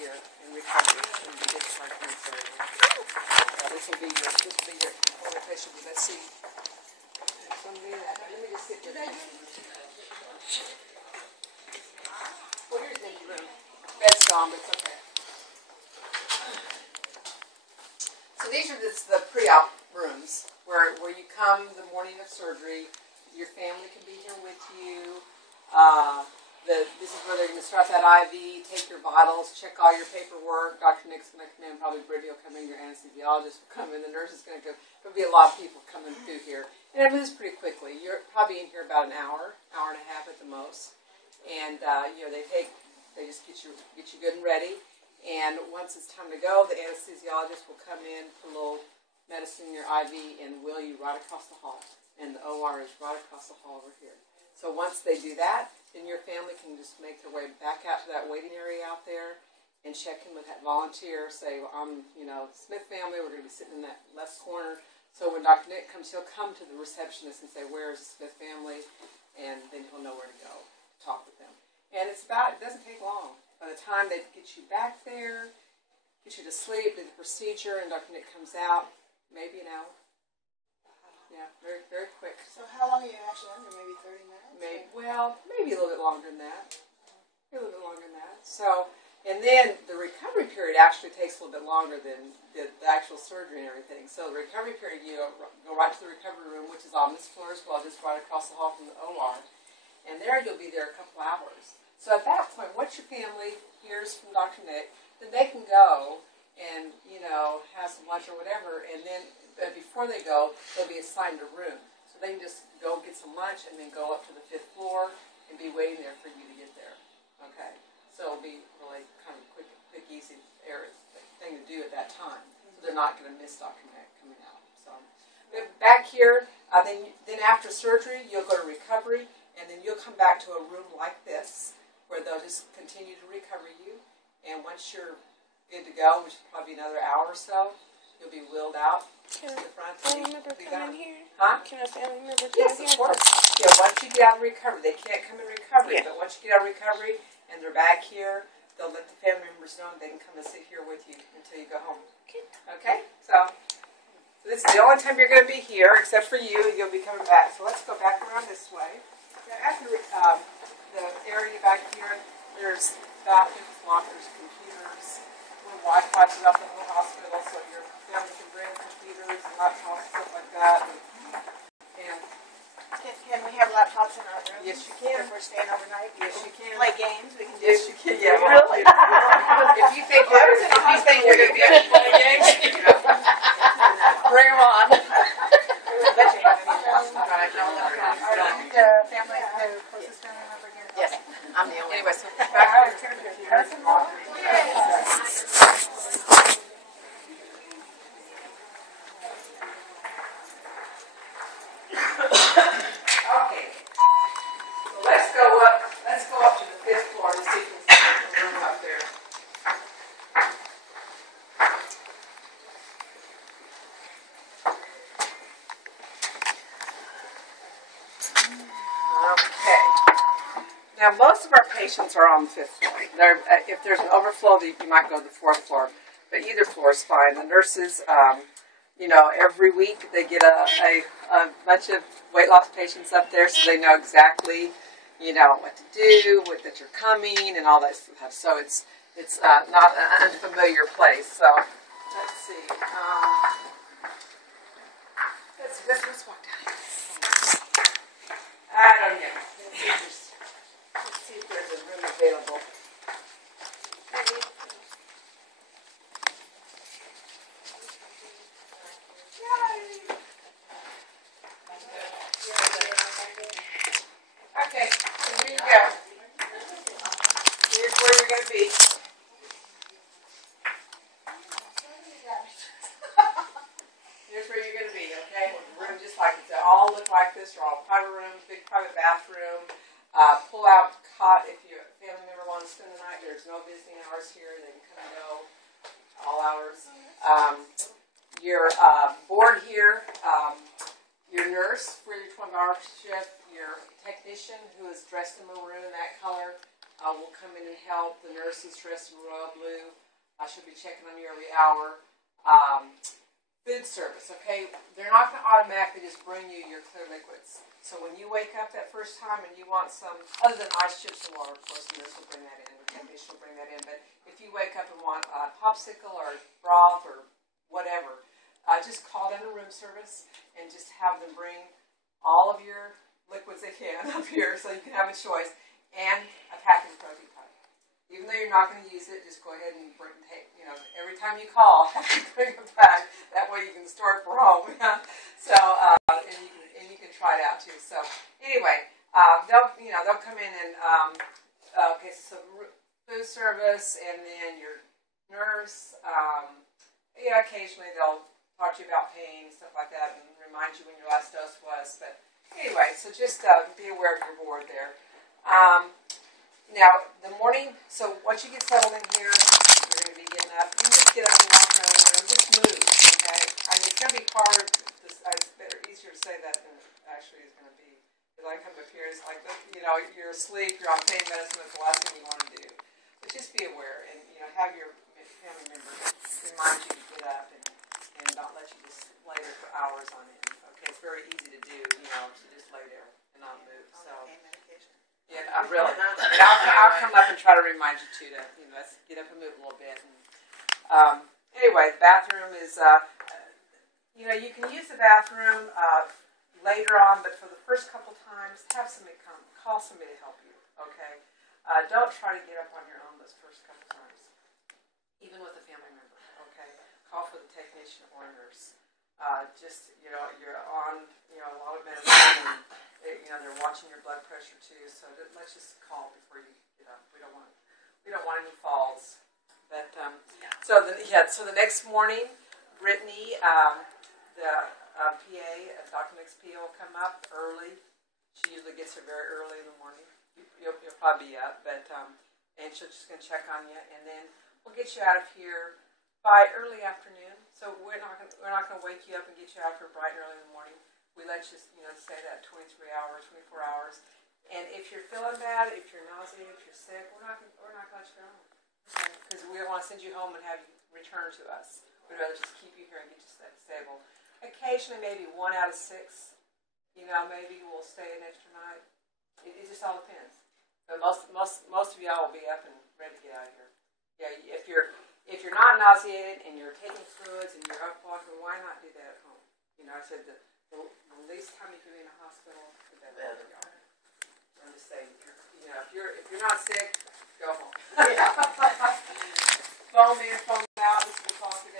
here in recovery when we get started in surgery. This will be your orientation. Let's see. Let me just sit there. Well, here's the room. Bed's gone, but it's okay. So these are the pre-op rooms where you come the morning of surgery. Your family can be here with you. This is where they're going to start that IV, take your vitals, check all your paperwork. Dr. Nick's going to come in, probably Brittany will come in, your anesthesiologist will come in, the nurse is going to go. There'll be a lot of people coming through here. And it moves pretty quickly. You're probably in here about an hour and a half at the most. And they just get you good and ready. And once it's time to go, the anesthesiologist will come in, put a little medicine in your IV, and wheel you right across the hall. And the OR is right across the hall over here. So once they do that, then your family can just make their way back out to that waiting area out there and check in with that volunteer. Say, well, I'm, Smith family. We're going to be sitting in that left corner. So when Dr. Nick comes, he'll come to the receptionist and say, where is the Smith family? And then he'll know where to go to talk with them. And it doesn't take long. By the time they get you back there, get you to sleep, do the procedure, and Dr. Nick comes out, maybe an hour. Yeah, very, very quick. So how long are you actually under? Maybe 30 minutes? Maybe a little bit longer than that. So, and then the recovery period actually takes a little bit longer than the actual surgery and everything. So the recovery period, you go right to the recovery room, which is on this floor as well, just right across the hall from the OR. And there you'll be there a couple hours. So at that point, once your family hears from Dr. Nick, then they can go and, have some lunch or whatever, and then before they go, they'll be assigned a room. So they can just go get some lunch and then go up to the 5th floor and be waiting there for you to get there. Okay? So it'll be really kind of quick, easy thing to do at that time. So they're not going to miss Dr. Nick coming out. So back here, then after surgery, you'll go to recovery, and then you'll come back to a room like this, where they'll just continue to recover you. And once you're good to go, which will probably be another hour or so, you'll be wheeled out to the front. Can a family member come in here? Huh? Can a family member come Yes, in here? of course. Yeah, once you get out of recovery, they can't come in recovery, but once you get out of recovery and they're back here, they'll let the family members know and they can come and sit here with you until you go home. Okay? So this is the only time you're going to be here, except for you. You'll be coming back. So let's go back around this way. After the area back here, there's bathrooms, lockers, computers, little Wi-Fi throughout the whole hospital, so your family can bring computers and laptops, stuff like that. And Can we have laptops in our room? yes, you can. If we're staying overnight? Yes, you can. Play games? We can do Yes, you can. Yeah, Really? If you think you're going to be able to play games, bring them on. The closest family member here? Yes, I'm the only. Anyway, so back to the computer. Okay, so let's go up to the 5th floor and see if we can find a room up there. Okay. Now most of our patients are on the 5th floor. If there's an overflow, you might go to the 4th floor, but either floor is fine. The nurses, every week they get a bunch of weight loss patients up there, so they know exactly, what to do, that you're coming, and all that stuff. So it's not an unfamiliar place. So let's see. Let's walk down here. I don't know. Let's see if there's a room available. Okay, so here you go. Here's where you're going to be. Here's where you're going to be, okay? Room just like it's all look like this. They're all private rooms, big private bathroom. Pull out cot if your family member wants to spend the night. There's no visiting hours here. They can come and go all hours. Your board here, your nurse for your 12-hour shift, your technician who is dressed in maroon, that color, will come in and help. The nurse is dressed in royal blue. She'll be checking on you every hour. Food service, okay? They're not going to automatically just bring you your clear liquids. So when you wake up that first time and you want some, other than ice, chips, and water, of course, the nurse will bring that in, the technician will bring that in. But if you wake up and want a popsicle or broth or whatever, just call down to room service and just have them bring all of your liquids they can up here so you can have a choice, and a package of protein powder. Even though you're not going to use it, just go ahead and bring, every time you call, bring it back. That way you can store it for home. So, and you can try it out too. So, anyway, they'll come in and, okay, so food service, and then your nurse, occasionally they'll talk to you about pain, stuff like that, and remind you when your last dose was. But anyway, so just be aware of your board there. Now, the morning, so once you get settled in here, you're going to be getting up. You can just get up and walk around the room. Just move, okay? I mean, it's going to be hard. It's easier to say that than it actually is going to be. Because I come up here, it's like, you're asleep, you're on pain medicine, that's the last thing you want to do. But just be aware and, have your family members remind you to get up and not let you just lay there for hours on end. Okay, it's very easy to do, to just lay there and not move. So. Yeah, really. And I'll come up and try to remind you too to, let's get up and move a little bit. And, anyway, the bathroom is, you can use the bathroom later on, but for the first couple times, have somebody come, call somebody to help you. Okay, don't try to get up on your own those first couple times, even with a family member. Okay, call for the technician or nurse. You're on, a lot of medicine. And, they're watching your blood pressure too, so let's just call before you get up. We don't want any falls. But so the next morning, Brittany, the PA, Dr. Nick's PA, will come up early. She usually gets here very early in the morning. You'll probably be up, but and she's just going to check on you, and then we'll get you out of here by early afternoon. So we're not going to wake you up and get you out here bright and early in the morning. We let you, say that 23 hours, 24 hours. And if you're feeling bad, if you're nauseated, if you're sick, we're not going to let you go home. Because we don't want to send you home and have you return to us. We'd rather just keep you here and get you stable. Occasionally, maybe 1 out of 6, maybe we'll stay an extra night. It just all depends. But most of y'all will be up and ready to get out of here. Yeah, if you're not nauseated and you're taking fluids and you're up walking, why not do that at home? I said the least time you can be in a hospital, the better. I'm just saying, if you're not sick, go home. Phone in, phone out. This is the talk today.